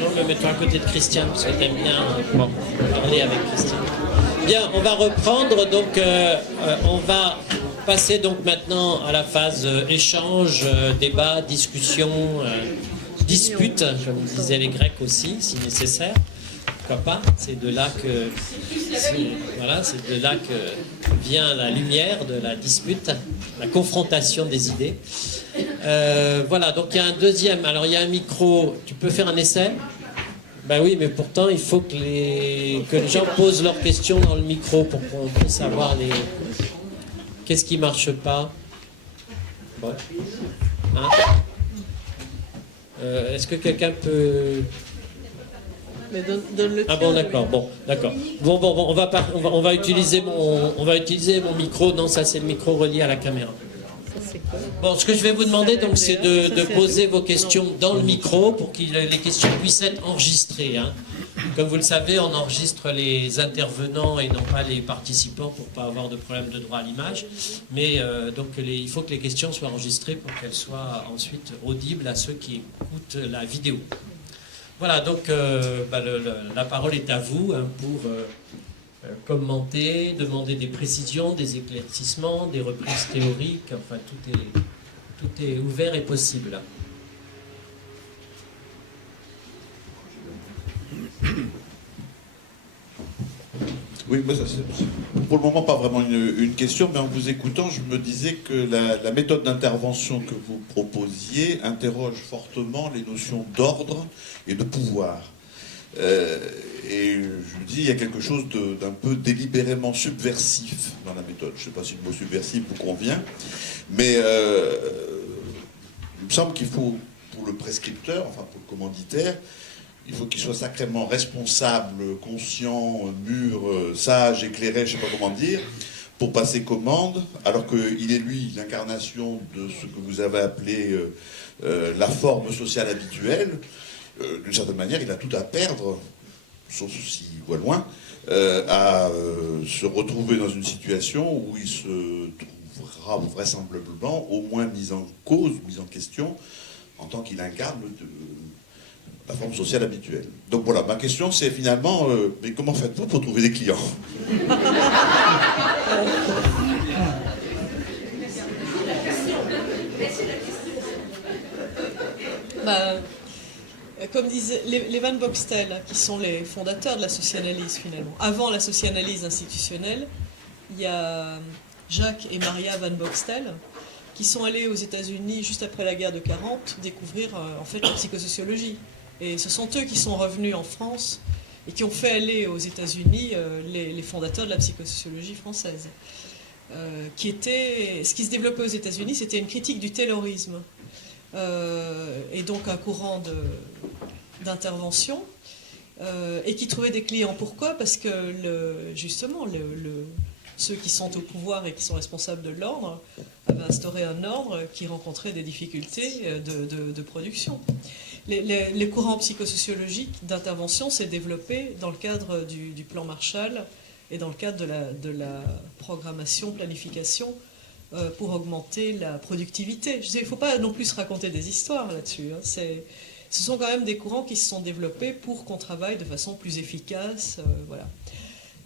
Non, mais mets-toi à côté de Christian, parce que t'aimes bien parler avec Christian. Bien, on va reprendre, donc on va passer donc maintenant à la phase échange, débat, discussion, dispute, comme disaient les Grecs aussi, si nécessaire. Pourquoi pas? C'est de là que vient la lumière de la dispute, la confrontation des idées. Voilà, donc il y a un deuxième. Alors il y a un micro. Tu peux faire un essai? Ben oui, mais pourtant il faut que les gens posent leurs questions dans le micro pour qu'on puisse savoir les. Qu'est-ce qui marche pas? Bon. Hein? Est-ce que quelqu'un peut. Mais donne le Ah bon, d'accord, bon, d'accord. Bon, on va utiliser mon micro. Non, ça c'est le micro relié à la caméra. Bon, ce que je vais vous demander, donc, c'est de poser vos questions dans le micro pour que les questions puissent être enregistrées. Hein. Comme vous le savez, on enregistre les intervenants et non pas les participants pour ne pas avoir de problème de droit à l'image. Mais donc, il faut que les questions soient enregistrées pour qu'elles soient ensuite audibles à ceux qui écoutent la vidéo. Voilà, donc la parole est à vous hein, pour commenter, demander des précisions, des éclaircissements, des reprises théoriques, enfin tout est ouvert et possible. Oui, moi, c'est pour le moment pas vraiment une question, mais en vous écoutant, je me disais que la méthode d'intervention que vous proposiez interroge fortement les notions d'ordre et de pouvoir. Et je me dis, il y a quelque chose d'un peu délibérément subversif dans la méthode. Je ne sais pas si le mot subversif vous convient, mais il me semble qu'il faut, pour le prescripteur, enfin pour le commanditaire, il faut qu'il soit sacrément responsable, conscient, mûr, sage, éclairé, je ne sais pas comment dire, pour passer commande, alors qu'il est lui l'incarnation de ce que vous avez appelé la forme sociale habituelle. D'une certaine manière, il a tout à perdre, sauf s'il voit loin, à se retrouver dans une situation où il se trouvera vraisemblablement au moins mis en cause, mis en question, en tant qu'il incarne la forme sociale habituelle. Donc voilà, ma question c'est finalement, mais comment faites-vous pour trouver des clients? Comme disaient les Van Boxtel, qui sont les fondateurs de la socianalyse finalement. Avant la socianalyse institutionnelle, il y a Jacques et Maria Van Boxtel qui sont allés aux États-Unis juste après la guerre de 40 découvrir en fait la psychosociologie. Et ce sont eux qui sont revenus en France et qui ont fait aller aux États-Unis les fondateurs de la psychosociologie française. Ce qui se développait aux États-Unis, c'était une critique du taylorisme. Et donc un courant d'intervention et qui trouvait des clients. Pourquoi? Parce que justement ceux qui sont au pouvoir et qui sont responsables de l'ordre avaient instauré un ordre qui rencontrait des difficultés de production. Les courants psychosociologiques d'intervention s'est développé dans le cadre du plan Marshall et dans le cadre de la programmation, planification pour augmenter la productivité. Il ne faut pas non plus se raconter des histoires là-dessus. Hein. Ce sont quand même des courants qui se sont développés pour qu'on travaille de façon plus efficace. Voilà.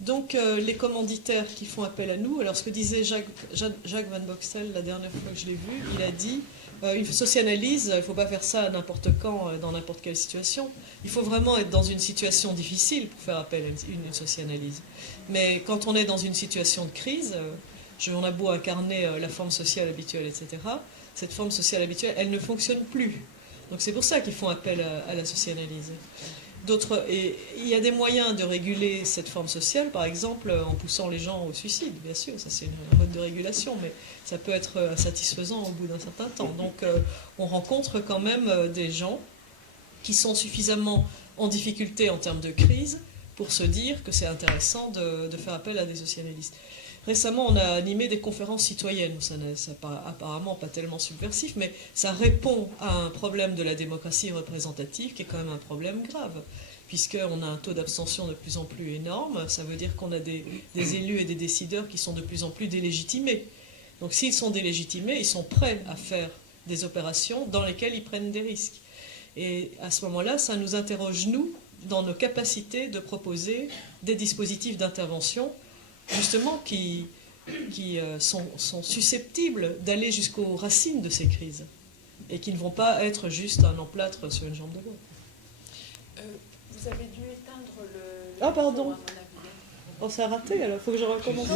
Donc les commanditaires qui font appel à nous, alors ce que disait Jacques Van Boxtel la dernière fois que je l'ai vu, il a dit une socianalyse, il ne faut pas faire ça n'importe quand, dans n'importe quelle situation. Il faut vraiment être dans une situation difficile pour faire appel à une socianalyse. Mais quand on est dans une situation de crise, on a beau incarner la forme sociale habituelle, etc., cette forme sociale habituelle, elle ne fonctionne plus. Donc c'est pour ça qu'ils font appel à la socianalyse. Et il y a des moyens de réguler cette forme sociale, par exemple en poussant les gens au suicide, bien sûr, ça c'est un mode de régulation, mais ça peut être insatisfaisant au bout d'un certain temps. Donc on rencontre quand même des gens qui sont suffisamment en difficulté en termes de crise pour se dire que c'est intéressant de faire appel à des socianalystes. Récemment, on a animé des conférences citoyennes. Ça n'est apparemment pas tellement subversif, mais ça répond à un problème de la démocratie représentative qui est quand même un problème grave, puisqu'on a un taux d'abstention de plus en plus énorme. Ça veut dire qu'on a des élus et des décideurs qui sont de plus en plus délégitimés. Donc s'ils sont délégitimés, ils sont prêts à faire des opérations dans lesquelles ils prennent des risques. Et à ce moment-là, ça nous interroge, nous, dans nos capacités de proposer des dispositifs d'intervention, justement, qui sont susceptibles d'aller jusqu'aux racines de ces crises et qui ne vont pas être juste un emplâtre sur une jambe de bois. Vous avez dû éteindre le... Ah, pardon. micro, à mon avis. Oh, ça a raté, alors il faut que je recommence.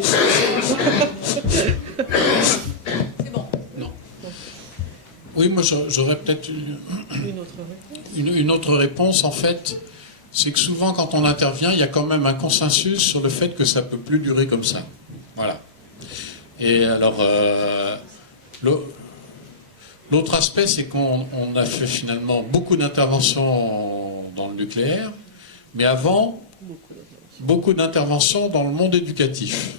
C'est bon. Non. Oui, moi j'aurais peut-être Une autre réponse. une autre réponse, en fait. C'est que souvent, quand on intervient, il y a quand même un consensus sur le fait que ça ne peut plus durer comme ça. Voilà. Et alors, l'autre aspect, c'est qu'on a fait finalement beaucoup d'interventions dans le nucléaire, mais avant, beaucoup d'interventions dans le monde éducatif.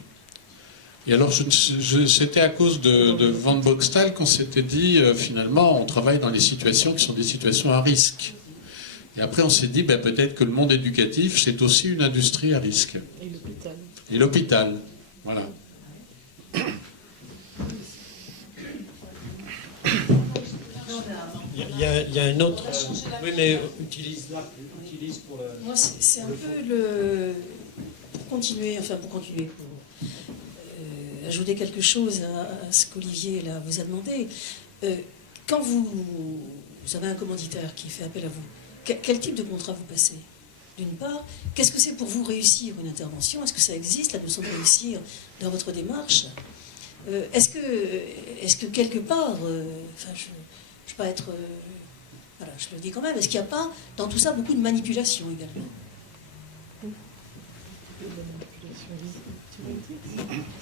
Et alors, c'était à cause de Van Boxtal qu'on s'était dit, finalement, on travaille dans les situations qui sont des situations à risque. Et après, on s'est dit, ben, peut-être que le monde éducatif, c'est aussi une industrie à risque. Et l'hôpital. Et l'hôpital, voilà. Il y a un autre... Oui, mais utilise pour le... Moi, c'est un peu le... Pour continuer, ajouter quelque chose à ce qu'Olivier là, vous a demandé. Quand vous avez un commanditaire qui fait appel à vous, quel type de contrat vous passez? D'une part, qu'est-ce que c'est pour vous réussir une intervention? Est-ce que ça existe, la notion de réussir dans votre démarche? Est-ce que quelque part, enfin, je ne peux pas être... voilà, je le dis quand même, est-ce qu'il n'y a pas dans tout ça beaucoup de manipulation également?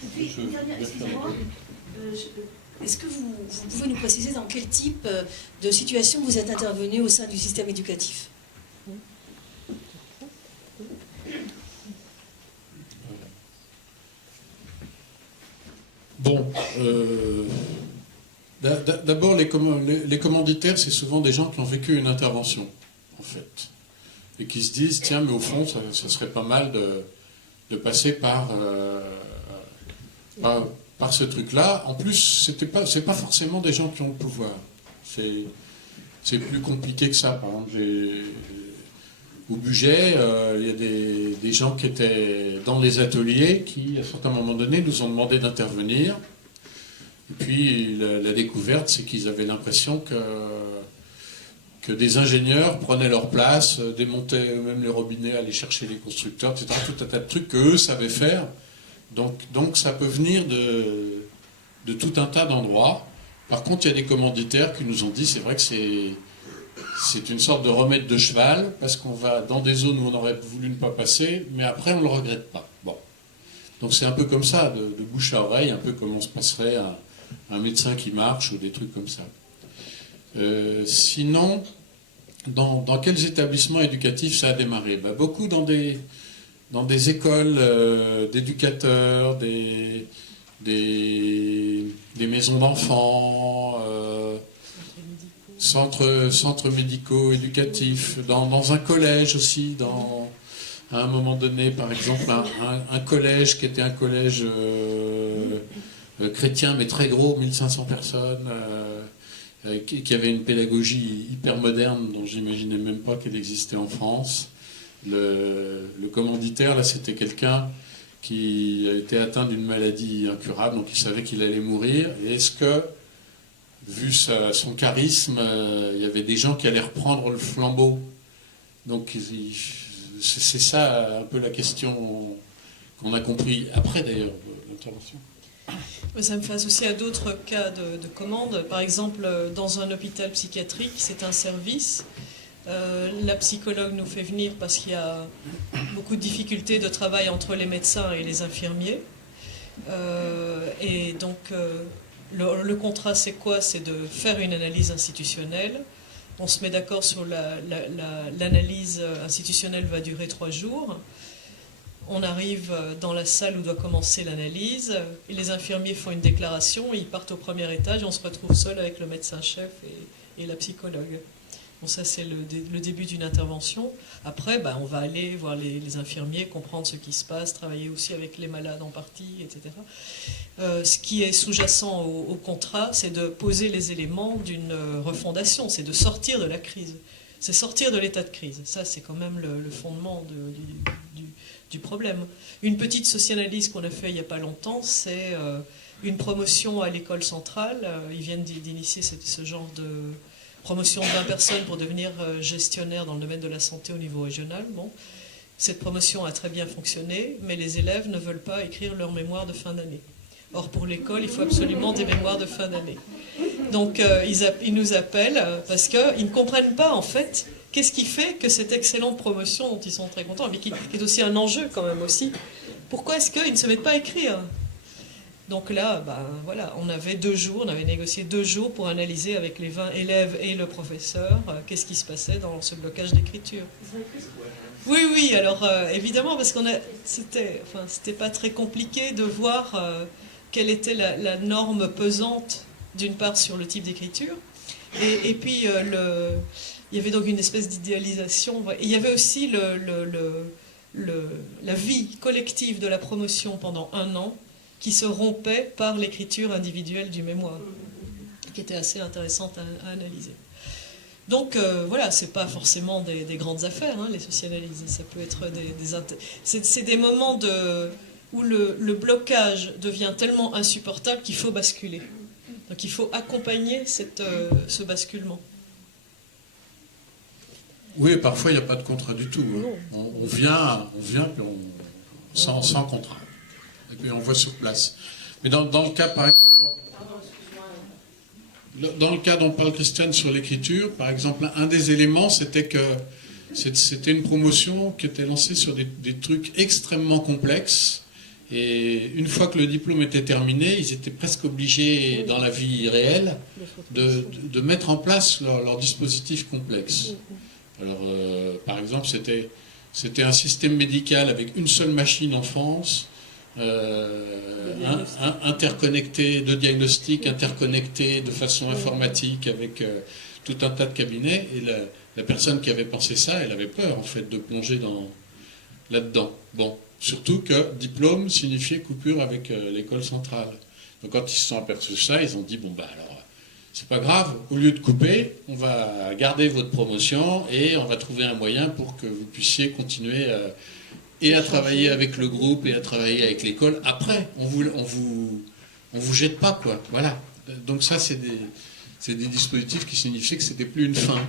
Et puis, une dernière, excusez-moi, est-ce que vous pouvez nous préciser dans quel type de situation vous êtes intervenu au sein du système éducatif? Bon, d'abord, les commanditaires, c'est souvent des gens qui ont vécu une intervention, en fait, et qui se disent, tiens, mais au fond, ça serait pas mal de passer par ce truc-là. En plus, c'est pas forcément des gens qui ont le pouvoir. C'est plus compliqué que ça. Par exemple, au budget, il y a des gens qui étaient dans les ateliers qui, à un certain moment donné, nous ont demandé d'intervenir. Et puis, la découverte, c'est qu'ils avaient l'impression que des ingénieurs prenaient leur place, démontaient eux-mêmes les robinets, allaient chercher les constructeurs, etc. Tout un tas de trucs qu'eux savaient faire. Donc ça peut venir de tout un tas d'endroits. Par contre, il y a des commanditaires qui nous ont dit, c'est vrai que c'est une sorte de remède de cheval, parce qu'on va dans des zones où on aurait voulu ne pas passer, mais après on ne le regrette pas. Bon. Donc c'est un peu comme ça, de bouche à oreille, un peu comme on se passerait un médecin qui marche ou des trucs comme ça. Sinon, dans quels établissements éducatifs ça a démarré? Beaucoup dans des écoles d'éducateurs, des maisons d'enfants, centres médicaux éducatifs, dans un collège aussi, à un moment donné, par exemple, un collège qui était un collège chrétien, mais très gros, 1500 personnes, qui avait une pédagogie hyper moderne, dont j'imaginais même pas qu'elle existait en France. Le commanditaire, là, c'était quelqu'un qui a été atteint d'une maladie incurable, donc il savait qu'il allait mourir. Et est-ce que, vu son charisme, il y avait des gens qui allaient reprendre le flambeau? Donc c'est ça un peu la question qu'on a compris après, d'ailleurs, l'intervention. Ça me fait associer à d'autres cas de commande. Par exemple, dans un hôpital psychiatrique, c'est un service. La psychologue nous fait venir parce qu'il y a beaucoup de difficultés de travail entre les médecins et les infirmiers. Et donc, le contrat, c'est quoi? C'est de faire une analyse institutionnelle. On se met d'accord sur l'analyse institutionnelle va durer 3 jours. On arrive dans la salle où doit commencer l'analyse. Et les infirmiers font une déclaration. Ils partent au premier étage. On se retrouve seul avec le médecin-chef et la psychologue. Bon, ça, c'est le début d'une intervention. Après, on va aller voir les infirmiers, comprendre ce qui se passe, travailler aussi avec les malades en partie, etc. Ce qui est sous-jacent au contrat, c'est de poser les éléments d'une refondation, c'est de sortir de la crise. C'est sortir de l'état de crise. Ça, c'est quand même le fondement du problème. Une petite socianalyse qu'on a fait il n'y a pas longtemps, c'est une promotion à l'école centrale. Ils viennent d'initier ce genre de promotion de 20 personnes pour devenir gestionnaire dans le domaine de la santé au niveau régional. Bon, cette promotion a très bien fonctionné, mais les élèves ne veulent pas écrire leur mémoire de fin d'année. Or, pour l'école, il faut absolument des mémoires de fin d'année. Donc, ils nous appellent parce qu'ils ne comprennent pas, en fait, qu'est-ce qui fait que cette excellente promotion dont ils sont très contents, mais qui est aussi un enjeu quand même aussi, pourquoi est-ce qu'ils ne se mettent pas à écrire ? Donc là, voilà, on avait négocié 2 jours pour analyser avec les 20 élèves et le professeur qu'est-ce qui se passait dans ce blocage d'écriture. Oui, alors évidemment, parce c'était pas très compliqué de voir quelle était la norme pesante, d'une part sur le type d'écriture, et puis il y avait donc une espèce d'idéalisation. Et il y avait aussi la vie collective de la promotion pendant 1 an, qui se rompait par l'écriture individuelle du mémoire, qui était assez intéressante à analyser. Donc voilà, c'est pas forcément des grandes affaires, les socianalyses. Ça peut être c'est des moments où le blocage devient tellement insupportable qu'il faut basculer. Donc il faut accompagner ce basculement. Oui, parfois il n'y a pas de contrat du tout. On vient puis sans contrat. Et puis on voit sur place. Mais dans le cas, par exemple, dans le cas dont parle Christiane sur l'écriture, par exemple, un des éléments, c'était que c'était une promotion qui était lancée sur des trucs extrêmement complexes. Et une fois que le diplôme était terminé, ils étaient presque obligés, dans la vie réelle, de mettre en place leur dispositif complexe. Alors, par exemple, c'était un système médical avec une seule machine en France, interconnecté de diagnostic, interconnecté de façon informatique avec tout un tas de cabinets. Et la personne qui avait pensé ça, elle avait peur en fait de plonger là-dedans. Bon, surtout que diplôme signifiait coupure avec l'école centrale. Donc quand ils se sont aperçus de ça, ils ont dit alors c'est pas grave, au lieu de couper, on va garder votre promotion et on va trouver un moyen pour que vous puissiez continuer à travailler avec le groupe et à travailler avec l'école. Après, on vous jette pas, quoi. Voilà. Donc ça, c'est des dispositifs qui signifiaient que c'était plus une fin,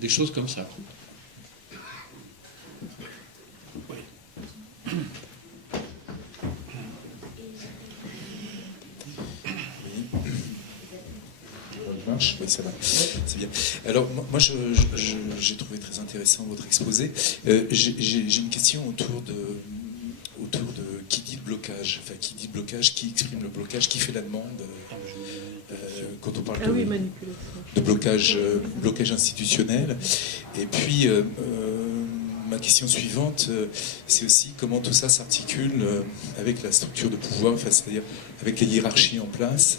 des choses comme ça. Oui. Oui, ça va. C'est bien. Alors, moi, j'ai trouvé très intéressant votre exposé. J'ai une question autour de qui dit le blocage, enfin, qui dit blocage, qui exprime le blocage, qui fait la demande quand on parle de blocage institutionnel. Et puis, ma question suivante, c'est aussi comment tout ça s'articule avec la structure de pouvoir, enfin, c'est-à-dire avec les hiérarchies en place.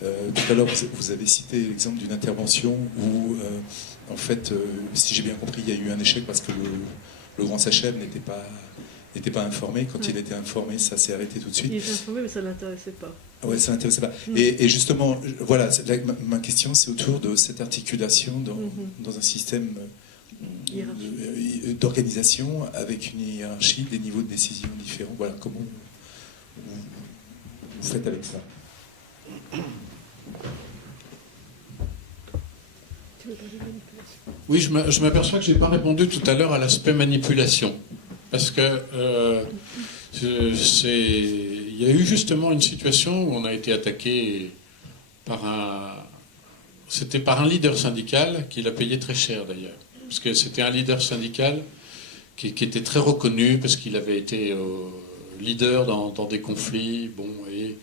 Tout à l'heure, vous avez cité l'exemple d'une intervention où, en fait, si j'ai bien compris, il y a eu un échec parce que le grand Sachem n'était pas informé. Quand il était informé, ça s'est arrêté tout de suite. Il était informé, mais ça ne l'intéressait pas. Oui, ça ne l'intéressait pas. Et justement, voilà, ma question, c'est autour de cette articulation dans un système d'organisation avec une hiérarchie, des niveaux de décision différents. Voilà, comment vous faites avec ça? Oui, je m'aperçois que je n'ai pas répondu tout à l'heure à l'aspect manipulation. Parce que il y a eu justement une situation où on a été attaqué par un leader syndical qui l'a payé très cher d'ailleurs. Parce que c'était un leader syndical qui était très reconnu parce qu'il avait été leader dans des conflits. Bon, et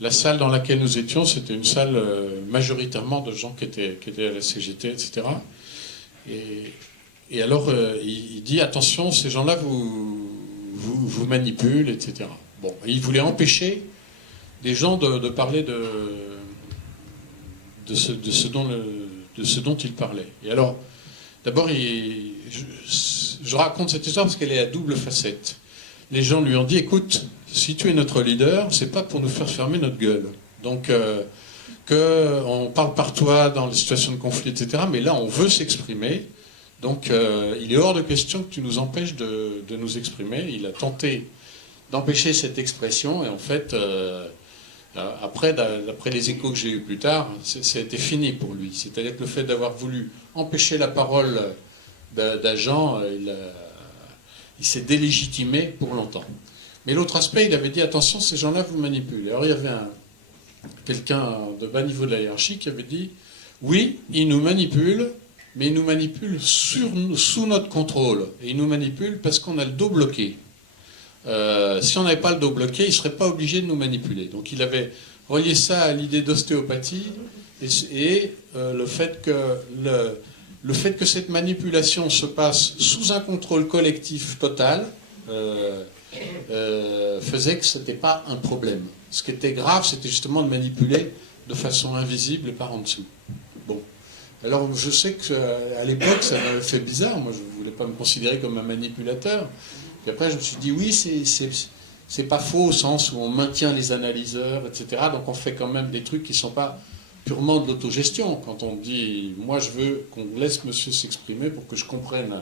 la salle dans laquelle nous étions, c'était une salle majoritairement de gens qui étaient à la CGT, etc. Et alors, il dit, attention, ces gens-là vous manipulent, etc. Bon, et il voulait empêcher des gens de parler de ce dont il parlait. Et alors, D'abord, je raconte cette histoire parce qu'elle est à double facette. Les gens lui ont dit, écoute, si tu es notre leader, c'est pas pour nous faire fermer notre gueule. Donc, on parle par toi dans les situations de conflit, etc. Mais là, on veut s'exprimer. Donc, il est hors de question que tu nous empêches de nous exprimer. Il a tenté d'empêcher cette expression. Et en fait, après, d'après les échos que j'ai eus plus tard, c'était fini pour lui. C'est-à-dire que le fait d'avoir voulu empêcher la parole d'agents, il s'est délégitimé pour longtemps. Mais l'autre aspect, il avait dit, attention, ces gens-là vous manipulent. Alors, il y avait quelqu'un de bas niveau de la hiérarchie qui avait dit, oui, ils nous manipulent, mais ils nous manipulent sous notre contrôle. Et ils nous manipulent parce qu'on a le dos bloqué. Si on n'avait pas le dos bloqué, il ne serait pas obligé de nous manipuler. Donc il avait relié ça à l'idée d'ostéopathie et le fait que cette manipulation se passe sous un contrôle collectif total faisait que ce n'était pas un problème. Ce qui était grave, c'était justement de manipuler de façon invisible et par en dessous. Bon. Alors je sais qu'à l'époque, ça m'avait fait bizarre. Moi, je ne voulais pas me considérer comme un manipulateur. Puis après, je me suis dit, oui, c'est pas faux au sens où on maintient les analyseurs, etc. Donc on fait quand même des trucs qui ne sont pas purement de l'autogestion. Quand on dit, moi je veux qu'on laisse monsieur s'exprimer pour que je comprenne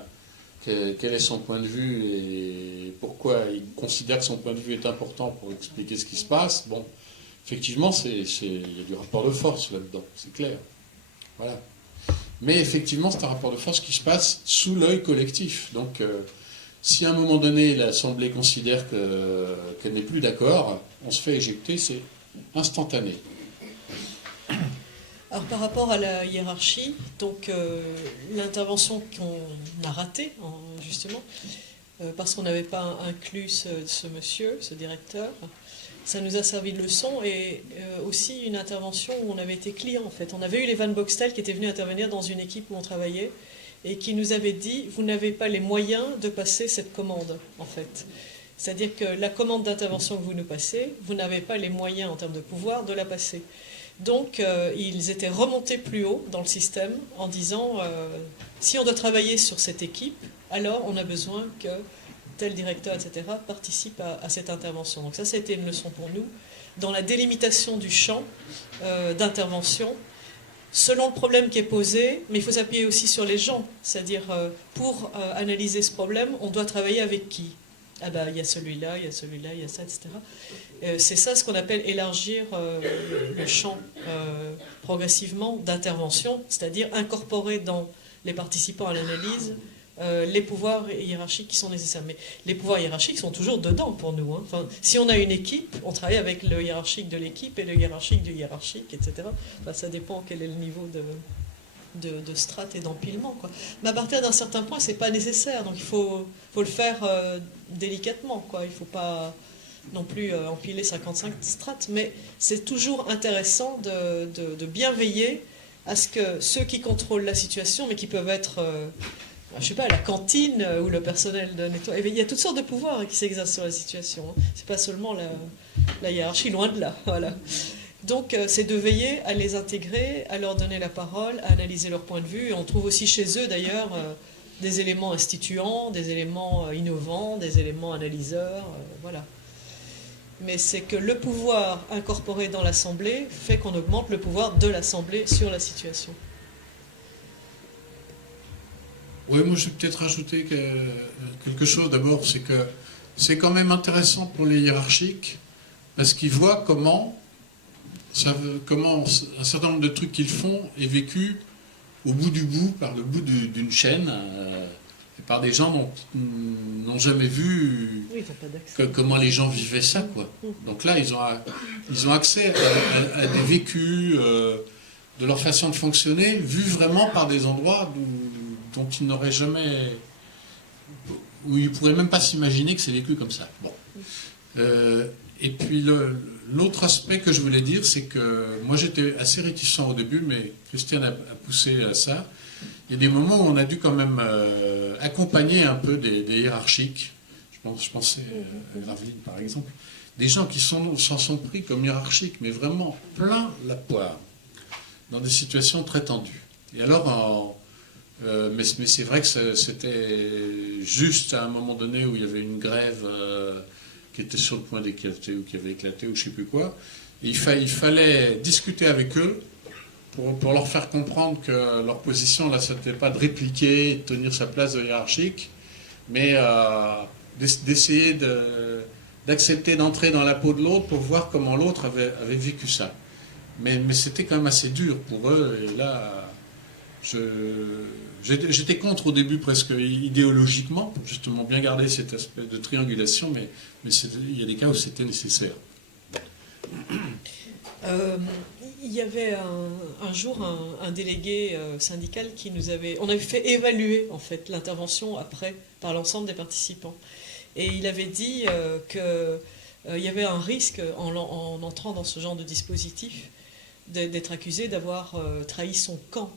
quel est son point de vue et pourquoi il considère que son point de vue est important pour expliquer ce qui se passe. Bon, effectivement, il y a du rapport de force là-dedans, c'est clair. Voilà. Mais effectivement, c'est un rapport de force qui se passe sous l'œil collectif. Donc, si à un moment donné, l'Assemblée considère qu'elle n'est plus d'accord, on se fait éjecter, c'est instantané. Alors par rapport à la hiérarchie, donc l'intervention qu'on a ratée, justement, parce qu'on n'avait pas inclus ce monsieur, ce directeur, ça nous a servi de leçon et aussi une intervention où on avait été client en fait. On avait eu les Van Boxtel qui étaient venus intervenir dans une équipe où on travaillait et qui nous avaient dit « vous n'avez pas les moyens de passer cette commande en fait ». C'est-à-dire que la commande d'intervention que vous nous passez, vous n'avez pas les moyens en termes de pouvoir de la passer. Donc, ils étaient remontés plus haut dans le système en disant si on doit travailler sur cette équipe, alors on a besoin que tel directeur, etc., participe à cette intervention. Donc ça a été une leçon pour nous. Dans la délimitation du champ d'intervention, selon le problème qui est posé, mais il faut s'appuyer aussi sur les gens. C'est-à-dire, pour analyser ce problème, on doit travailler avec qui ? Ah ben, il y a celui-là, il y a celui-là, il y a ça, etc. C'est ça ce qu'on appelle élargir le champ progressivement d'intervention, c'est-à-dire incorporer dans les participants à l'analyse les pouvoirs hiérarchiques qui sont nécessaires. Mais les pouvoirs hiérarchiques sont toujours dedans pour nous. Hein. Enfin, si on a une équipe, on travaille avec le hiérarchique de l'équipe et le hiérarchique du hiérarchique, etc. Enfin, ça dépend quel est le niveau de strate et d'empilement, quoi. Mais à partir d'un certain point, c'est pas nécessaire. Donc il faut le faire délicatement, quoi. Il ne faut pas non plus empiler 55 strates. Mais c'est toujours intéressant de bien veiller à ce que ceux qui contrôlent la situation, mais qui peuvent être, je sais pas, à la cantine ou le personnel de nettoyage, il y a toutes sortes de pouvoirs qui s'exercent sur la situation. Hein. C'est pas seulement la hiérarchie, loin de là. Voilà. Donc, c'est de veiller à les intégrer, à leur donner la parole, à analyser leur point de vue. Et on trouve aussi chez eux, d'ailleurs, des éléments instituants, des éléments innovants, des éléments analyseurs, voilà. Mais c'est que le pouvoir incorporé dans l'Assemblée fait qu'on augmente le pouvoir de l'Assemblée sur la situation. Oui, moi je vais peut-être rajouter quelque chose. D'abord, c'est que c'est quand même intéressant pour les hiérarchiques, parce qu'ils voient comment un certain nombre de trucs qu'ils font est vécu au bout du bout, par le bout d'une chaîne, et par des gens dont n'ont jamais vu comment les gens vivaient ça, quoi. Donc là, ils ont accès à des vécus de leur façon de fonctionner, vus vraiment par des endroits dont ils n'auraient jamais... où ils ne pourraient même pas s'imaginer que c'est vécu comme ça. Bon. Et puis l'autre aspect que je voulais dire, c'est que moi j'étais assez réticent au début, mais Christiane a poussé à ça. Il y a des moments où on a dû quand même accompagner un peu des hiérarchiques. Je pensais à Graveline par exemple. Des gens qui s'en sont pris comme hiérarchiques, mais vraiment plein la poire, dans des situations très tendues. Et alors Mais c'est vrai que c'était juste à un moment donné où il y avait une grève qui était sur le point d'éclater ou qui avait éclaté ou je ne sais plus quoi. Et il fallait discuter avec eux pour leur faire comprendre que leur position, là, ce n'était pas de répliquer, de tenir sa place de hiérarchique, mais d'essayer d'accepter d'entrer dans la peau de l'autre pour voir comment l'autre avait vécu ça. Mais c'était quand même assez dur pour eux. Et là, j'étais contre au début presque idéologiquement, pour justement bien garder cet aspect de triangulation, mais il y a des cas où c'était nécessaire. Il y avait un jour un délégué syndical qui nous avait... On avait fait évaluer en fait l'intervention après par l'ensemble des participants. Et il avait dit qu'il y avait un risque en entrant dans ce genre de dispositif d'être accusé d'avoir trahi son camp.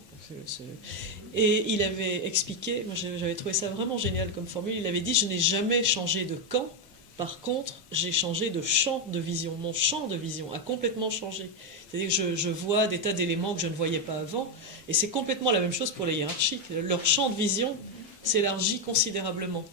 Et il avait expliqué, moi j'avais trouvé ça vraiment génial comme formule, il avait dit « Je n'ai jamais changé de camp, par contre j'ai changé de champ de vision. Mon champ de vision a complètement changé. C'est-à-dire que je vois des tas d'éléments que je ne voyais pas avant, et c'est complètement la même chose pour les hiérarchiques. Leur champ de vision s'élargit considérablement.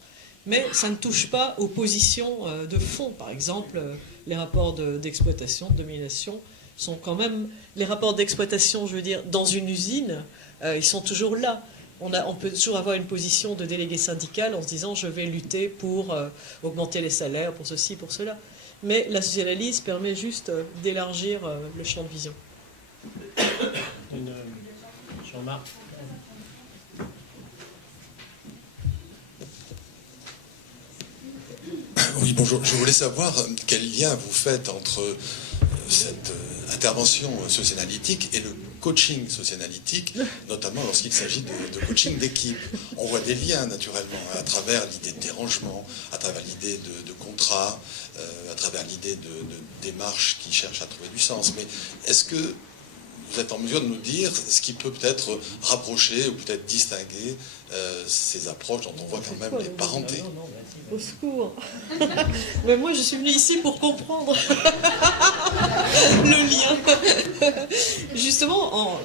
Mais ça ne touche pas aux positions de fond. Par exemple, les rapports d'exploitation, de domination, sont quand même... Les rapports d'exploitation, je veux dire, dans une usine, ils sont toujours là. On peut toujours avoir une position de délégué syndical en se disant je vais lutter pour augmenter les salaires, pour ceci, pour cela. Mais la socianalyse permet juste d'élargir le champ de vision. Jean-Marc. Oui, bonjour. Je voulais savoir quel lien vous faites entre cette intervention socianalytique et le coaching socianalytique, notamment lorsqu'il s'agit de coaching d'équipe. On voit des liens naturellement à travers l'idée de dérangement, à travers l'idée de contrat, à travers l'idée de démarche qui cherche à trouver du sens. Mais est-ce que vous êtes en mesure de nous dire ce qui peut peut-être rapprocher ou peut-être distinguer ces approches dont on voit quand même les parentés? Au secours. Mais moi, je suis venue ici pour comprendre le lien. Justement,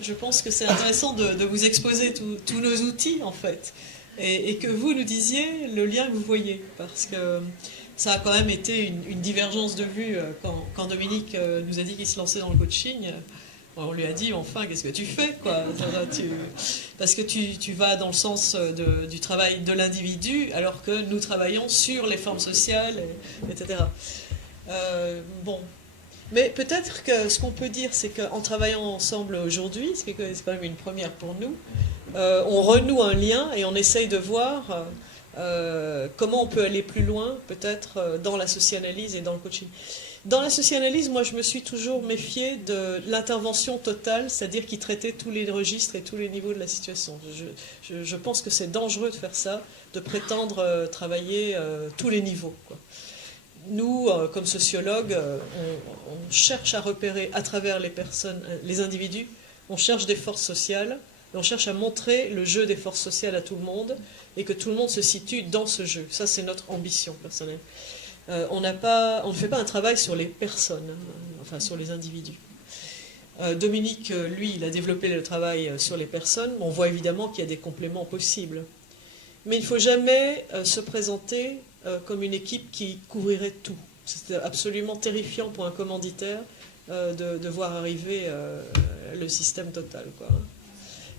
je pense que c'est intéressant de vous exposer tous nos outils, en fait. Et que vous nous disiez le lien que vous voyez. Parce que ça a quand même été une divergence de vue quand Dominique nous a dit qu'il se lançait dans le coaching. On lui a dit, enfin, qu'est-ce que tu fais, quoi? Parce que tu vas dans le sens du travail de l'individu, alors que nous travaillons sur les formes sociales, etc. Bon. Mais peut-être que ce qu'on peut dire, c'est qu'en travaillant ensemble aujourd'hui, ce qui est quand même une première pour nous, on renoue un lien et on essaye de voir comment on peut aller plus loin, peut-être, dans la socianalyse et dans le coaching. Dans la socianalyse, moi, je me suis toujours méfiée de l'intervention totale, c'est-à-dire qui traitait tous les registres et tous les niveaux de la situation. Je pense que c'est dangereux de faire ça, de prétendre travailler tous les niveaux, quoi. Nous, comme sociologues, on cherche à repérer à travers les personnes, les individus, on cherche des forces sociales, et on cherche à montrer le jeu des forces sociales à tout le monde, et que tout le monde se situe dans ce jeu. Ça, c'est notre ambition personnelle. On ne fait pas un travail sur les personnes, enfin sur les individus. Dominique, lui, il a développé le travail sur les personnes. On voit évidemment qu'il y a des compléments possibles. Mais il ne faut jamais se présenter comme une équipe qui couvrirait tout. C'est absolument terrifiant pour un commanditaire de voir arriver le système total, quoi.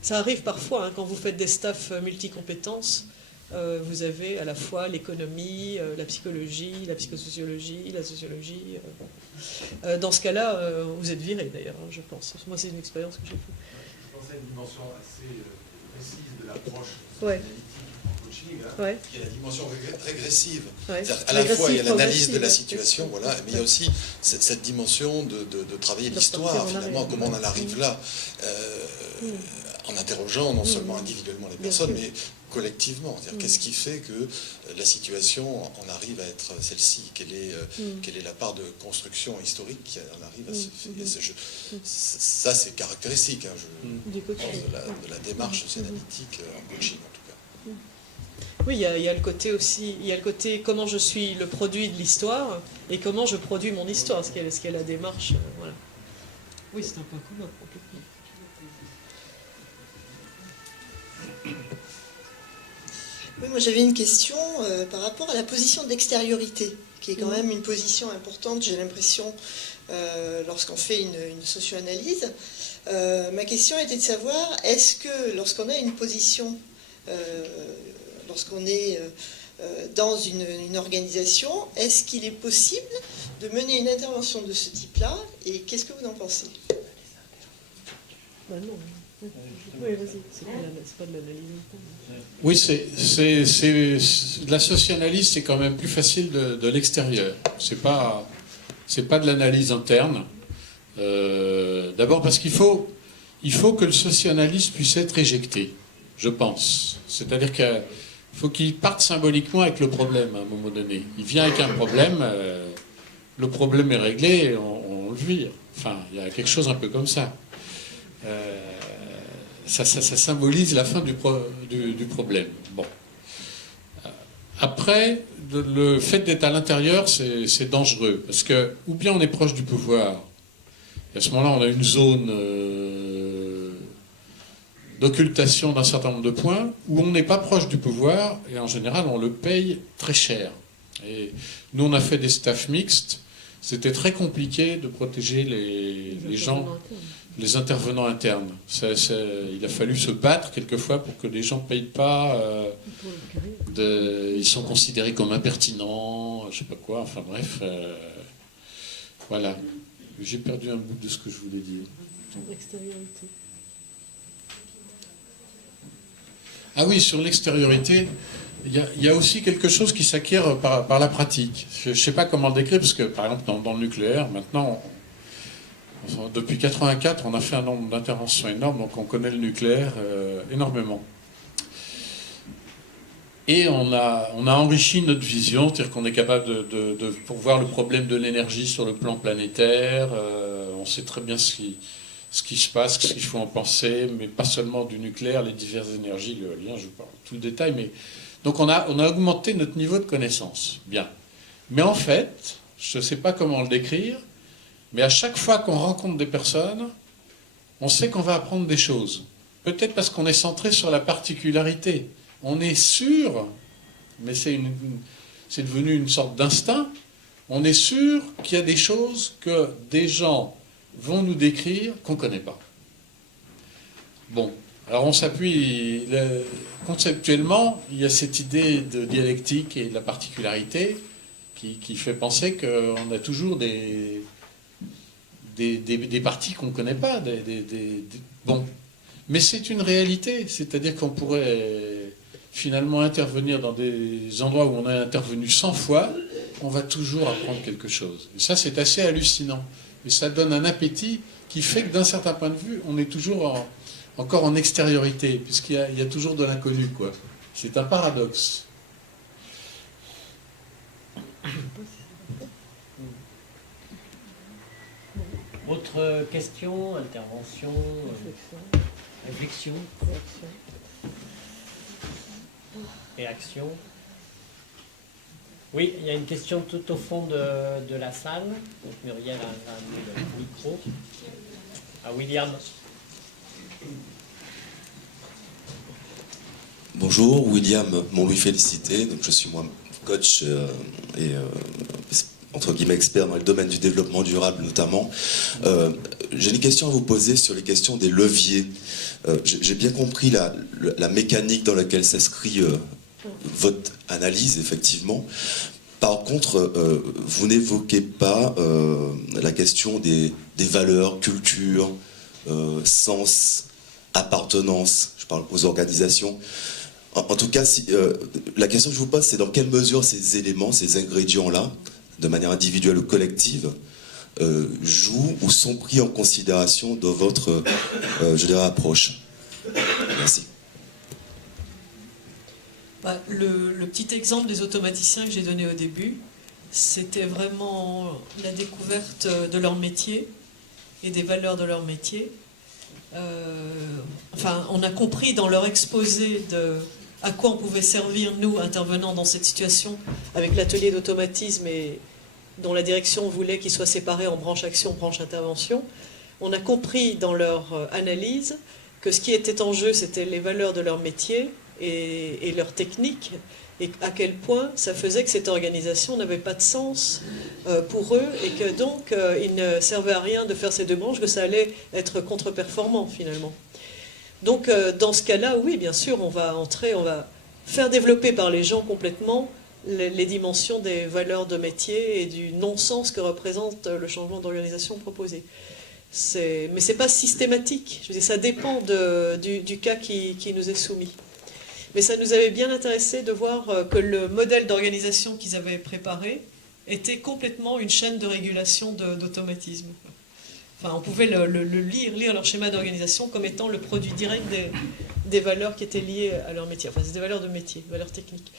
Ça arrive parfois, hein, quand vous faites des staffs multicompétences. Vous avez à la fois l'économie, la psychologie, la psychosociologie, la sociologie. Dans ce cas-là, vous êtes viré d'ailleurs, hein, je pense. Moi, c'est une expérience que j'ai faite. Je pensais à une dimension assez précise de l'approche Ouais. en coaching, hein, Ouais. Il y a la dimension régressive. Ouais. À la fois, il y a l'analyse de la Progressive, situation, voilà, mais il y a aussi cette dimension de travailler l'histoire, finalement, comment on en arrive là, en interrogeant non seulement individuellement les personnes, mais collectivement. C'est-à-dire, qu'est-ce qui fait que la situation en arrive à être celle-ci? Quelle est la part de construction historique qui en arrive à se faire? Ça, c'est caractéristique, hein, je pense, de la démarche socianalytique en coaching, en tout cas. Oui, il y a le côté aussi, il y a le côté comment je suis le produit de l'histoire et comment je produis mon histoire, ce qui est la démarche. Voilà. Oui, c'est un point commun, complètement. Oui, moi j'avais une question par rapport à la position d'extériorité, qui est quand même une position importante, j'ai l'impression, lorsqu'on fait une socio-analyse. Ma question était de savoir, est-ce que lorsqu'on a une position, lorsqu'on est dans une organisation, est-ce qu'il est possible de mener une intervention de ce type-là, et qu'est-ce que vous en pensez? Bah non. Oui, vas-y, c'est pas de l'analyse. Oui, la socianalyse, c'est quand même plus facile de l'extérieur. C'est pas de l'analyse interne. D'abord parce qu'il faut que le socianalyste puisse être éjecté, je pense. C'est-à-dire qu'il faut qu'il parte symboliquement avec le problème à un moment donné. Il vient avec un problème, le problème est réglé, on le vire. Enfin, il y a quelque chose un peu comme ça. Ça symbolise la fin du problème. Bon. Après, le fait d'être à l'intérieur, c'est dangereux. Parce que, ou bien on est proche du pouvoir, et à ce moment-là, on a une zone d'occultation d'un certain nombre de points, ou on n'est pas proche du pouvoir, et en général, on le paye très cher. Et nous, on a fait des staffs mixtes. C'était très compliqué de protéger les gens, les intervenants internes. Il a fallu se battre quelquefois pour que les gens ne payent pas. Ils sont considérés comme impertinents, je ne sais pas quoi. Enfin bref, voilà. J'ai perdu un bout de ce que je voulais dire. L'extériorité. Ah oui, sur l'extériorité, il y a aussi quelque chose qui s'acquiert par la pratique. Je ne sais pas comment le décrire, parce que par exemple dans le nucléaire, maintenant, depuis 1984, on a fait un nombre d'interventions énormes, donc on connaît le nucléaire énormément. Et on a enrichi notre vision, c'est-à-dire qu'on est capable de voir le problème de l'énergie sur le plan planétaire, on sait très bien ce qui se passe, ce qu'il faut en penser, mais pas seulement du nucléaire, les diverses énergies, l'éolien, je ne vous parle tout le détail, mais... Donc on a augmenté notre niveau de connaissance. Bien. Mais en fait, je ne sais pas comment le décrire, mais à chaque fois qu'on rencontre des personnes, on sait qu'on va apprendre des choses. Peut-être parce qu'on est centré sur la particularité. On est sûr, mais c'est devenu une sorte d'instinct, on est sûr qu'il y a des choses que des gens vont nous décrire qu'on ne connaît pas. Bon. Alors on s'appuie, conceptuellement, il y a cette idée de dialectique et de la particularité qui fait penser qu'on a toujours des parties qu'on ne connaît pas. Bon. Mais c'est une réalité, c'est-à-dire qu'on pourrait finalement intervenir dans des endroits où on a intervenu 100 fois, on va toujours apprendre quelque chose. Et ça, c'est assez hallucinant. Et ça donne un appétit qui fait que d'un certain point de vue, on est toujours encore en extériorité, puisqu'il y a toujours de l'inconnu, quoi. C'est un paradoxe. Autre question, intervention, réflexion, réaction. Oui, il y a une question tout au fond de la salle. Donc Muriel a amené le micro. À William. Bonjour, William Montlouis-Félicité. Donc je suis moi coach et entre guillemets expert dans le domaine du développement durable notamment. J'ai une question à vous poser sur les questions des leviers. J'ai bien compris la mécanique dans laquelle s'inscrit votre analyse, effectivement. Par contre, vous n'évoquez pas la question des valeurs, culture, sens, appartenance. Je parle aux organisations. En tout cas, la question que je vous pose, c'est dans quelle mesure ces éléments, ces ingrédients-là, de manière individuelle ou collective, jouent ou sont pris en considération dans votre, je dirais, approche. Merci. Le petit exemple des automaticiens que j'ai donné au début, c'était vraiment la découverte de leur métier et des valeurs de leur métier. On a compris dans leur exposé à quoi on pouvait servir, nous, intervenants dans cette situation, avec l'atelier d'automatisme et dont la direction voulait qu'il soit séparé en branche action, branche intervention. On a compris dans leur analyse que ce qui était en jeu, c'était les valeurs de leur métier et leur technique, et à quel point ça faisait que cette organisation n'avait pas de sens pour eux, et que donc il ne servait à rien de faire ces deux branches, que ça allait être contre-performant finalement. Donc dans ce cas-là, oui, bien sûr, on va faire développer par les gens complètement les dimensions des valeurs de métier et du non-sens que représente le changement d'organisation proposé. Mais ce n'est pas systématique. Je veux dire, ça dépend du cas qui nous est soumis. Mais ça nous avait bien intéressé de voir que le modèle d'organisation qu'ils avaient préparé était complètement une chaîne de régulation d'automatisme. Enfin, on pouvait lire leur schéma d'organisation comme étant le produit direct des valeurs qui étaient liées à leur métier. Enfin, c'est des valeurs de métier, valeurs techniques.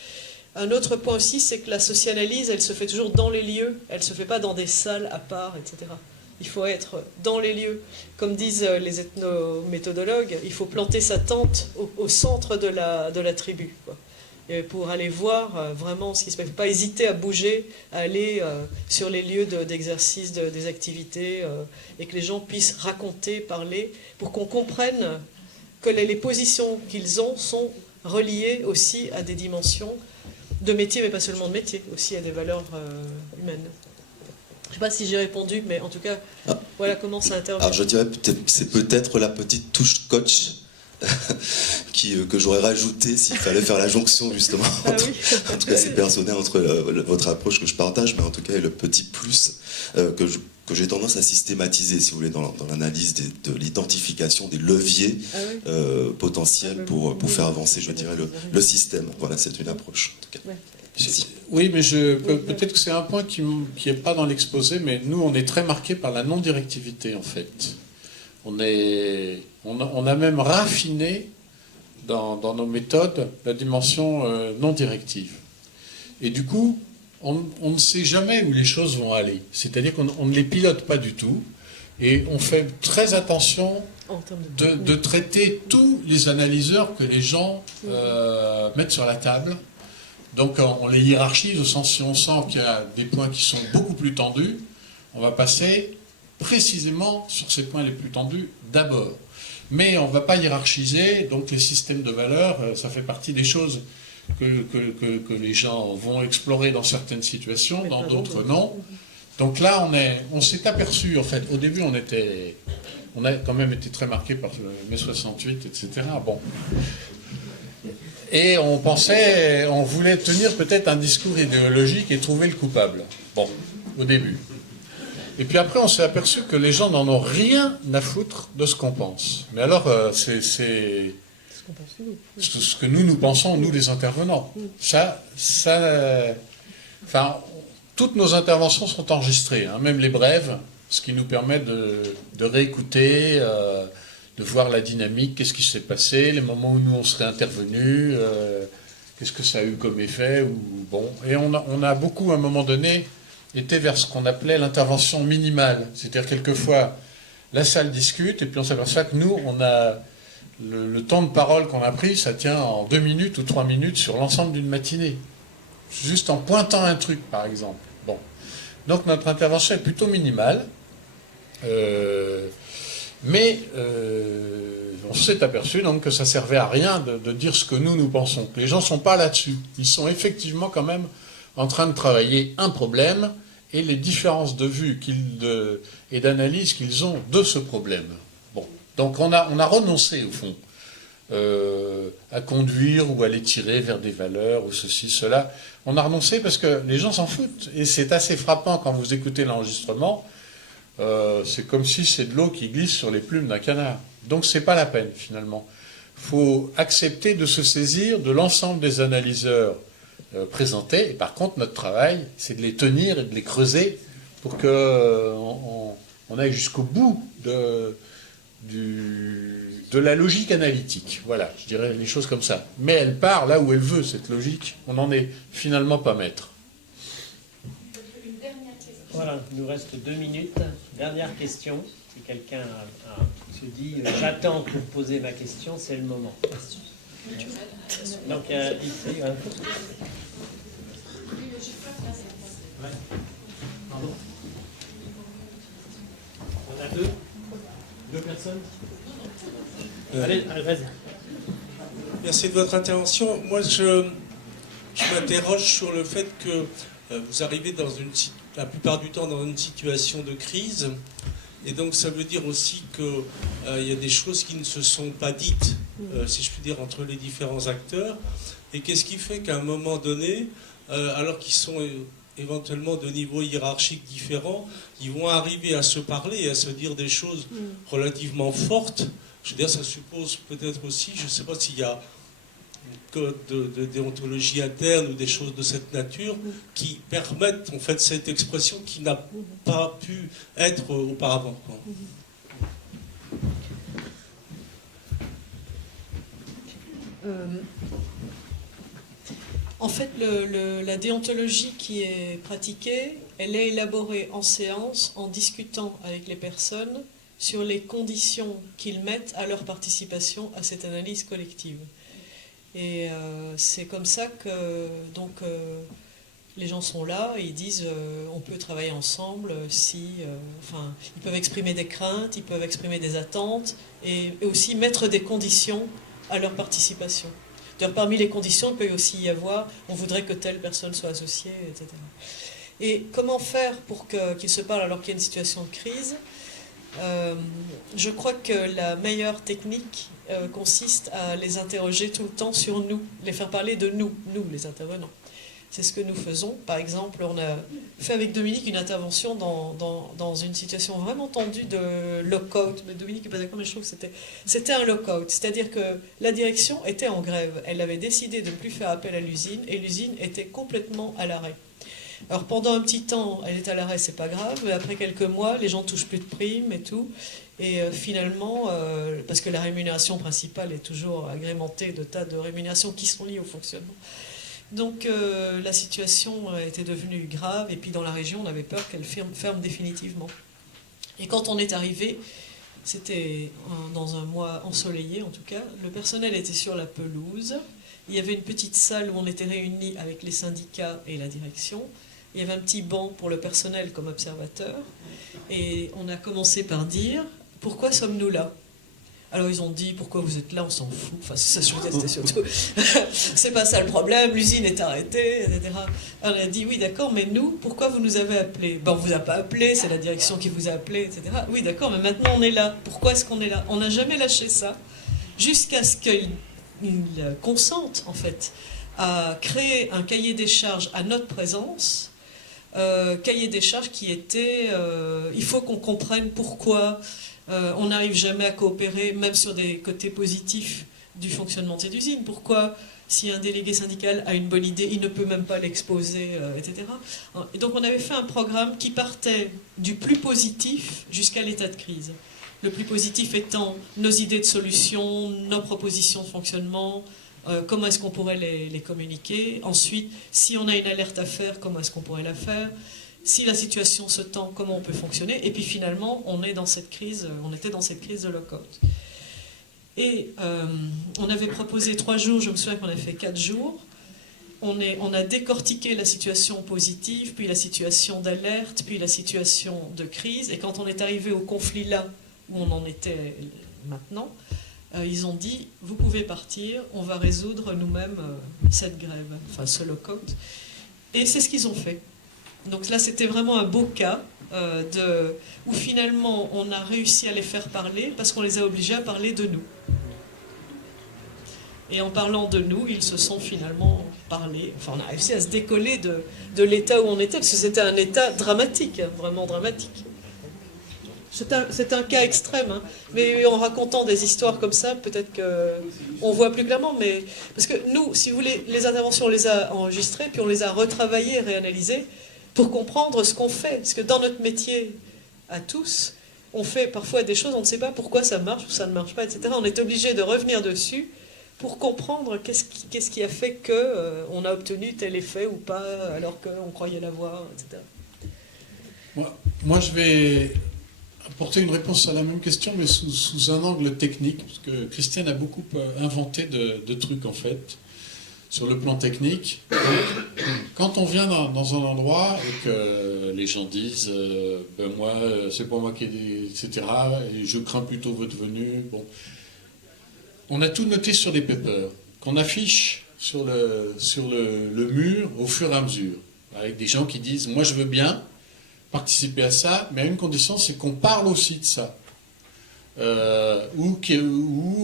Un autre point aussi, c'est que la socianalyse, elle se fait toujours dans les lieux, elle ne se fait pas dans des salles à part, etc. Il faut être dans les lieux. Comme disent les ethnométhodologues, il faut planter sa tente au centre de la tribu, quoi. Et pour aller voir vraiment ce qui se passe. Il ne faut pas hésiter à bouger, à aller sur les lieux d'exercice des activités, et que les gens puissent raconter, parler, pour qu'on comprenne que les positions qu'ils ont sont reliées aussi à des dimensions de métier, mais pas seulement de métier, aussi à des valeurs humaines. Je ne sais pas si j'ai répondu, mais en tout cas, voilà comment ça intervient. Alors je dirais c'est peut-être la petite touche coach que j'aurais rajouté s'il fallait faire la jonction justement. En tout cas, c'est personnel entre votre approche que je partage, mais en tout cas, et le petit plus que j'ai tendance à systématiser, si vous voulez, dans l'analyse de l'identification des leviers potentiels pour faire avancer, je dirais, le système. Voilà, c'est une approche, en tout cas. Oui, mais peut-être que c'est un point qui n'est pas dans l'exposé, mais nous, on est très marqué par la non-directivité, en fait. On a même raffiné dans nos méthodes la dimension non-directive. Et du coup, on ne sait jamais où les choses vont aller. C'est-à-dire qu'on ne les pilote pas du tout. Et on fait très attention de traiter tous les analyseurs que les gens mettent sur la table. Donc on les hiérarchise, au sens si on sent qu'il y a des points qui sont beaucoup plus tendus, on va passer précisément sur ces points les plus tendus d'abord. Mais on ne va pas hiérarchiser, donc les systèmes de valeurs, ça fait partie des choses que les gens vont explorer dans certaines situations, dans d'autres non. Donc là, on s'est aperçu, en fait, au début on a quand même été très marqué par mai 68, etc. Bon. Et on voulait tenir peut-être un discours idéologique et trouver le coupable. Bon, au début. Et puis après, on s'est aperçu que les gens n'en ont rien à foutre de ce qu'on pense. Mais alors, c'est ce que nous pensons, nous les intervenants. Toutes nos interventions sont enregistrées, hein, même les brèves, ce qui nous permet de réécouter, de voir la dynamique, qu'est-ce qui s'est passé, les moments où nous on serait intervenus, qu'est-ce que ça a eu comme effet, Et on a beaucoup, à un moment donné, été vers ce qu'on appelait l'intervention minimale. C'est-à-dire, quelquefois, la salle discute, et puis on s'aperçoit que nous, on a le temps de parole qu'on a pris, ça tient en 2 minutes ou 3 minutes sur l'ensemble d'une matinée. Juste en pointant un truc, par exemple. Bon. Donc notre intervention est plutôt minimale. Mais on s'est aperçu donc que ça servait à rien de dire ce que nous pensons. Que les gens ne sont pas là-dessus. Ils sont effectivement quand même en train de travailler un problème et les différences de vue et d'analyse qu'ils ont de ce problème. Bon. Donc on a renoncé au fond à conduire ou à les tirer vers des valeurs ou ceci, cela. On a renoncé parce que les gens s'en foutent. Et c'est assez frappant quand vous écoutez l'enregistrement. C'est comme si c'est de l'eau qui glisse sur les plumes d'un canard. Donc c'est pas la peine finalement. Il faut accepter de se saisir de l'ensemble des analyseurs présentés. Et par contre, notre travail, c'est de les tenir et de les creuser pour qu'on aille jusqu'au bout de la logique analytique. Voilà, je dirais les choses comme ça. Mais elle part là où elle veut, cette logique. On n'en est finalement pas maître. Voilà, il nous reste 2 minutes. Dernière question. Si quelqu'un se dit « j'attends pour poser ma question », c'est le moment. Donc, ici... Pardon. On a 2. Deux personnes. Allez, vas-y. Merci de votre intervention. Moi, je m'interroge sur le fait que vous arrivez la plupart du temps dans une situation de crise. Et donc, ça veut dire aussi qu'il y a des choses qui ne se sont pas dites, si je puis dire, entre les différents acteurs. Et qu'est-ce qui fait qu'à un moment donné, alors qu'ils sont éventuellement de niveaux hiérarchiques différents, ils vont arriver à se parler et à se dire des choses relativement fortes. Je veux dire, ça suppose peut-être aussi, je ne sais pas s'il y a un code de déontologie interne ou des choses de cette nature qui permettent en fait cette expression qui n'a pas pu être auparavant. En fait, la déontologie qui est pratiquée, elle est élaborée en séance en discutant avec les personnes sur les conditions qu'ils mettent à leur participation à cette analyse collective. Et c'est comme ça que les gens sont là et ils disent on peut travailler ensemble si... ils peuvent exprimer des craintes, ils peuvent exprimer des attentes et aussi mettre des conditions à leur participation. D'ailleurs, parmi les conditions, il peut aussi y avoir on voudrait que telle personne soit associée, etc. Et comment faire pour qu'ils se parlent alors qu'il y a une situation de crise ? Je crois que la meilleure technique consiste à les interroger tout le temps sur nous, les faire parler de nous les intervenants. C'est ce que nous faisons. Par exemple, on a fait avec Dominique une intervention dans une situation vraiment tendue de lock-out. Mais Dominique n'est pas d'accord, mais je trouve que c'était un lock-out. C'est-à-dire que la direction était en grève. Elle avait décidé de ne plus faire appel à l'usine et l'usine était complètement à l'arrêt. Alors pendant un petit temps, elle est à l'arrêt, c'est pas grave. Mais après quelques mois, les gens touchent plus de primes et tout. Et finalement, parce que la rémunération principale est toujours agrémentée de tas de rémunérations qui sont liées au fonctionnement. Donc la situation était devenue grave et puis dans la région, on avait peur qu'elle ferme définitivement. Et quand on est arrivé, c'était dans un mois ensoleillé en tout cas, le personnel était sur la pelouse. Il y avait une petite salle où on était réunis avec les syndicats et la direction. Il y avait un petit banc pour le personnel comme observateur. Et on a commencé par dire « Pourquoi sommes-nous là ?» Alors ils ont dit « Pourquoi vous êtes là? On s'en fout. » Enfin, c'est ça, c'était surtout. C'est pas ça le problème, l'usine est arrêtée, etc. Alors on a dit « Oui, d'accord, mais nous, pourquoi vous nous avez appelés ?»« Ben, on vous a pas appelé, c'est la direction qui vous a appelé, etc. »« Oui, d'accord, mais maintenant on est là. Pourquoi est-ce qu'on est là ?» On n'a jamais lâché ça, jusqu'à ce qu'ils consentent, en fait, à créer un cahier des charges à notre présence, cahier des charges qui était il faut qu'on comprenne pourquoi on n'arrive jamais à coopérer, même sur des côtés positifs du fonctionnement de cette usine. Pourquoi, si un délégué syndical a une bonne idée, il ne peut même pas l'exposer, etc. Et donc on avait fait un programme qui partait du plus positif jusqu'à l'état de crise. Le plus positif étant nos idées de solutions, nos propositions de fonctionnement, comment est-ce qu'on pourrait les communiquer. Ensuite, si on a une alerte à faire, comment est-ce qu'on pourrait la faire. Si la situation se tend, comment on peut fonctionner. Et puis finalement, on était dans cette crise de lock-out. Et on avait proposé 3 jours, je me souviens qu'on avait fait 4 jours. On a décortiqué la situation positive, puis la situation d'alerte, puis la situation de crise. Et quand on est arrivé au conflit là, où on en était maintenant, ils ont dit, vous pouvez partir, on va résoudre nous-mêmes cette grève, enfin ce lock-out. Et c'est ce qu'ils ont fait. Donc là, c'était vraiment un beau cas où finalement, on a réussi à les faire parler parce qu'on les a obligés à parler de nous. Et en parlant de nous, ils se sont finalement parlé. Enfin, on a réussi à se décoller de l'état où on était, parce que c'était un état dramatique, hein, vraiment dramatique. C'est un cas extrême, hein. Mais en racontant des histoires comme ça, peut-être qu'on voit plus clairement. Mais parce que nous, si vous voulez, les interventions, on les a enregistrées, puis on les a retravaillées, réalisées, pour comprendre ce qu'on fait. Parce que dans notre métier, à tous, on fait parfois des choses, on ne sait pas pourquoi ça marche ou ça ne marche pas, etc. On est obligé de revenir dessus pour comprendre qu'est-ce qui a fait qu'on a obtenu tel effet ou pas, alors qu'on croyait l'avoir, etc. Moi, je vais apporter une réponse à la même question, mais sous un angle technique, parce que Christiane a beaucoup inventé de trucs, en fait. sur le plan technique. Donc, quand on vient dans un endroit et que les gens disent ben moi, c'est pas moi qui ai des, etc., et je crains plutôt votre venue, bon, on a tout noté sur des papers qu'on affiche sur le mur au fur et à mesure, avec des gens qui disent moi je veux bien participer à ça, mais à une condition, c'est qu'on parle aussi de ça. Ou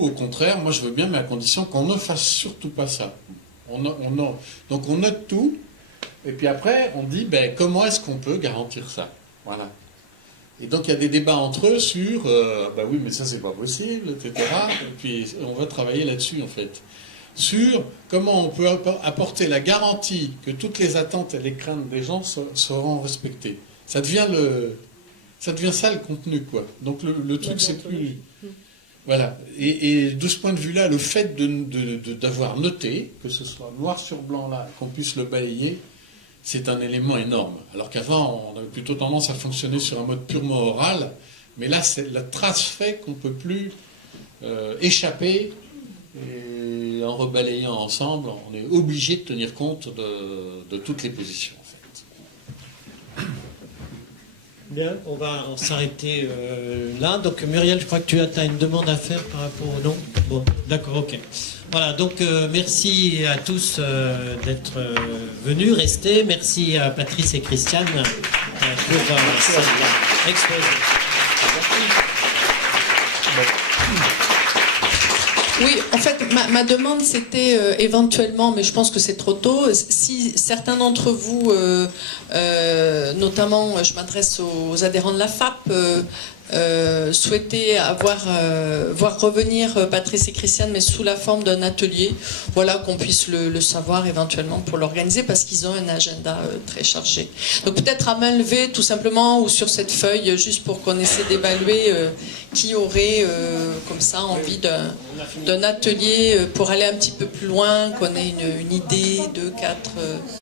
au contraire, moi je veux bien, mais à condition qu'on ne fasse surtout pas ça. Donc on note tout, et puis après on dit ben, comment est-ce qu'on peut garantir ça. Voilà. Et donc il y a des débats entre eux sur ben oui, mais ça c'est pas possible, etc. Et puis on va travailler là-dessus en fait. Sur comment on peut apporter la garantie que toutes les attentes et les craintes des gens seront respectées. Ça devient ça le contenu, quoi. Donc le truc, c'est plus... Voilà. Et de ce point de vue-là, le fait d'avoir noté, que ce soit noir sur blanc là, qu'on puisse le balayer, c'est un élément énorme. Alors qu'avant, on avait plutôt tendance à fonctionner sur un mode purement oral, mais là, la trace fait qu'on ne peut plus échapper, et en rebalayant ensemble, on est obligé de tenir compte de toutes les positions. Bien, on va s'arrêter là. Donc Muriel, je crois que tu as une demande à faire par rapport au nom. Bon, d'accord, ok. Voilà, donc merci à tous d'être venus, restez. Merci à Patrice et Christiane pour cet exposé. Oui, en fait, ma demande, c'était éventuellement, mais je pense que c'est trop tôt, si certains d'entre vous, notamment, je m'adresse aux adhérents de la FAP, souhaitaient voir revenir Patrice et Christiane, mais sous la forme d'un atelier, voilà, qu'on puisse le savoir éventuellement pour l'organiser, parce qu'ils ont un agenda très chargé. Donc peut-être à main levée, tout simplement, ou sur cette feuille, juste pour qu'on essaie d'évaluer qui aurait, comme ça, envie d'un atelier pour aller un petit peu plus loin, qu'on ait une idée, 2, 4...